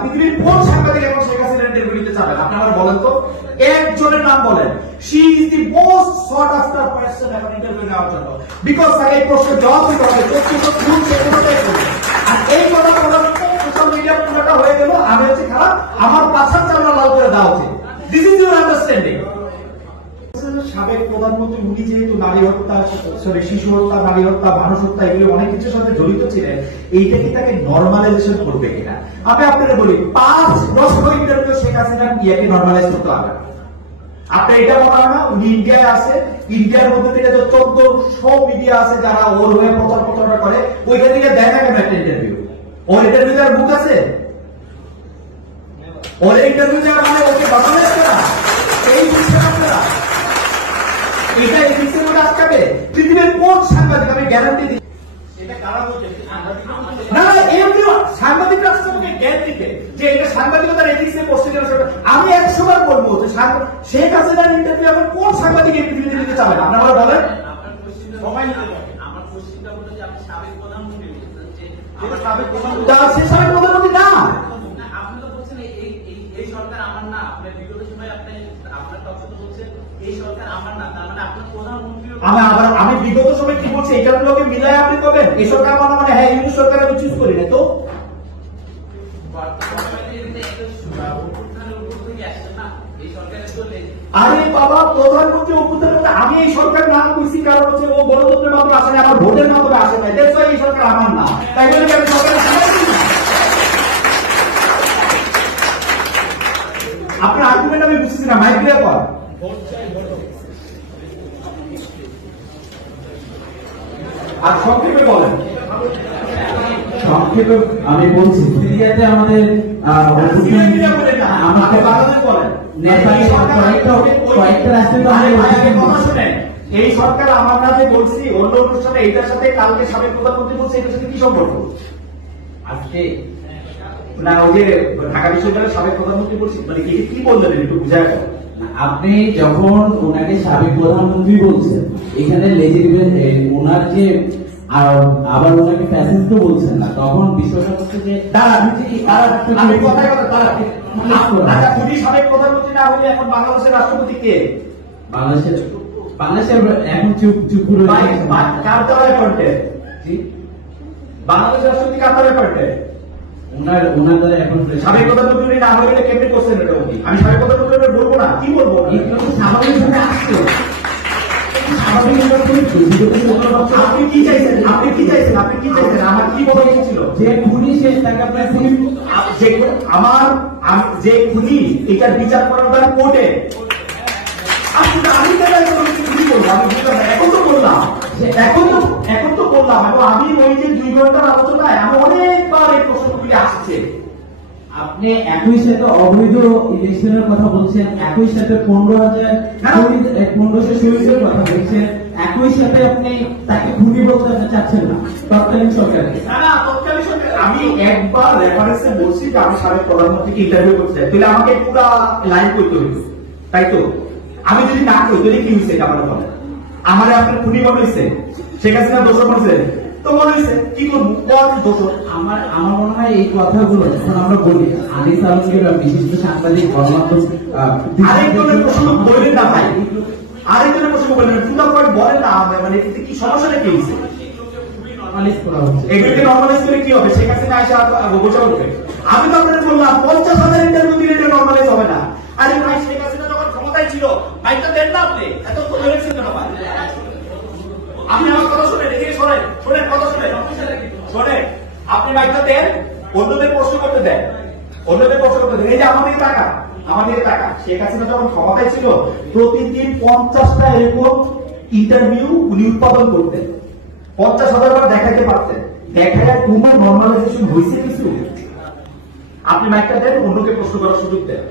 পৃথিবীর কোন সাংবাদিক এখন শেখ হাসিনার ইন্টারভিউ নিতে চাবেন? আপনি আমার বলেন তো, একজনের নাম বলেন। She is the most thought after person এখন ইন্টারভিউ নেওয়ার জন্য, বিকজ তাকে এই প্রশ্নের জবাব দিতে হবে, প্রশ্ন ভুল সে কোনোটাই করবে। আর এই কথা বলার সোশ্যাল মিডিয়া পুরোটা হয়ে গেল আমি হচ্ছে খারাপ, আমার পাছার চামড়া লাল করে দেওয়া উচিত। This is your understanding. সাবেক প্রধানমন্ত্রী উনি যেহেতু নারী হত্যা, শিশু হত্যা, নারী হত্যা, মানুষ হত্যা এগুলো অনেক কিছুর সাথে জড়িত ছিলেন, এইটা কি তাকে নর্মালাইজেশন করবে কিনা? আমি আপনাদের বলি, 5 বছর ইন্টারভিউ শেখ হাসিনা ইয়াকে নর্মালাইজ করতে হবে। আপনার এটা মনে হয় না উনি ইন্ডিয়ায় আছে, ইন্ডিয়ার মধ্যে থেকে যে 1400 মিডিয়া আছে যারা ওর হয়ে প্রচার করে, ওইটা থেকে দেয় না কেন একটা ইন্টারভিউ? ওর ইন্টারভিউ দেওয়ার মুখ আছে? ওর ইন্টারভিউ দেওয়ার মানে ওকে নর্মালাইজ করা, এই বিষয়ে আপনারা এটা এদিকে মনে আটকাবে? পৃথিবীর কোন সাংবাদিক, আমি গ্যারান্টি দিই এটা কারা বলছে? না না, এমনি সাংবাদিক রাষ্ট্রপতি জ্ঞান দিতে যে এটা সাংবাদিকতার এথিক্স এর প্রসিডিউর। আমি 100 বার বলবো যে শেখ হাসিনার ইন্টারভিউ এখন কোন সাংবাদিক এই পৃথিবীতে দিতে চাবেন? আপনারা বলেন। সময় নিতে হবে। আমার কোশ্চেনটা হলো যে আপনি সাবেক প্রধানমন্ত্রী বলছেন যে আমার সাবেক প্রধানমন্ত্রী, তার সে সাবেক প্রধানমন্ত্রী না। আপনি তো বলছেন এই সরকার আমার না, আপনি বিগত সময় আপনি আপনার তথ্য বলছেন এই সরকার আমার না, তার মানে আপনার প্রধানমন্ত্রী। আমি বিগত সময় কি বলছি এটার লোকে মিলায় আপনি করবেন এই সরকার আমার না, মানে হ্যাঁ এই সরকার আমি চুজ করি না তো। আরে বাবা, প্রধানমন্ত্রী অভ্যুত্থান আমি এই সরকার নাম কইছি কারণ হচ্ছে ও গণতন্ত্রের মাধ্যমে আসে না, আমার ভোটের মাধ্যমে আসে না, দ্যাটস ওয়াই এই সরকার আমার না। তাই বলে আমি সরকারের আপনার আর্গুমেন্ট আমি বুঝতেছি না, মাইক দিয়ে কর। আর সংক্ষেপে বলেন। সংক্ষেপে আমি বলছি, সিরিয়াতে আমাদের এই সরকার আমার কাছে বলছি অন্য অনুষ্ঠানে এইটার সাথে কালকে সাবেক প্রধানমন্ত্রী বলছে এটার সাথে কি সম্পর্ক? আজকে না ওই যে ঢাকা বিশ্ববিদ্যালয়ের সাবেক প্রধানমন্ত্রী বলছি, মানে কি বললেন একটু বুঝায়। আপনি যখন ওনাকে সাবেক প্রধানমন্ত্রী বলছেন, এখানে ওনার যে আবার ওনাকে প্যাসেজ তো বলছেন না, তখন বিষয়টা হচ্ছে যে খুবই সাবেক প্রধানমন্ত্রী না হলে এখন বাংলাদেশের রাষ্ট্রপতি কে? বাংলাদেশের এখন চুপ করে কার দ্বারা অ্যাপয়েন্টেড? বাংলাদেশের রাষ্ট্রপতি কার দ্বারা অ্যাপয়েন্টেড? ওনার দ্বারা এখন সাবেক প্রধানমন্ত্রী না হলে কেমনি করছেন এটা? আমি সাবেক প্রধানমন্ত্রী বলবো না, কি বলবো? স্বাভাবিকভাবে আসতো। আপনি কি চাইছেন? আপনি কি চাইছেন? আমার কি বলা ছিল যে খুনি শেষ তাকে আপনার খুনি, আমার যে খুনি এটার বিচার করার দরকার কোর্টে। আমি এখন তো বললাম এবং আমি ওই যে 2 ঘন্টার আলোচনায় আমি অনেকবার এই প্রশ্নগুলি আসছে। আপনি একই সাথে অবৈধ ইলেকশনের কথা বলছেন, একই সাথে 1500 শহীদের কথা বলছেন, একই সাথে আপনি তাকে খুনি বলতে চাচ্ছেন না তৎকালীন সরকারকে। তৎকালীন সরকার আমি একবার রেফারেন্সে বলছি যে আমি সাবেক প্রধানমন্ত্রীকে ইন্টারভিউ করতে চাই, তাহলে আমাকে পুরো লাইন করতে হইল, তাই তো? আমি যদি না করি তাহলে কি হয়েছে? আমার বলেন, আমার আপনার খুনি বানাইছে, শেখ হাসিনা দোষ করেছে তো মনে হয়েছে কি করবো? আমার মনে হয় এই কথাগুলো যখন আমরা বলি, আনিস আলমগীর বিশিষ্ট সাংবাদিক গণমাধ্যম আরেকজনের প্রশ্ন বললেন না ভাই, আরেকজনের প্রশ্ন বললেন পুরো পয়েন্ট বলেন না, মানে কি সমস্যাটা কি হয়েছে? এগুলোকে নর্মালাইজ করে কি হবে? শেখ হাসিনা এসে বোঝা উঠবে। আমি তো আপনাদের বললাম 50,000 ইন্টারভিউ দিলে এটা নর্মালাইজ হবে না। আরে ভাই, শেখ হাসিনা যখন ক্ষমতায় ছিল মাইকটা দেন না আপনি, এত ইলেকশন কেন ভাই? আপনি আমার কথা শুনেন, এদিকে শোনেন কথা শুনেন। আপনি মাইকটা দেন, অন্যদের প্রশ্ন করতে দেন। এই যে আমাদের টাকা শেখ হাসিনা যখন ক্ষমতায় ছিল প্রতিদিন 50টা এরকম ইন্টারভিউ উনি উৎপাদন করতেন, 50,000 বার দেখাইতে পারতেন। দেখায় কোনো নর্মালাইজেশন হয়েছে কিছু? আপনি মাইকটা দেন, অন্যকে প্রশ্ন করার সুযোগ দেন।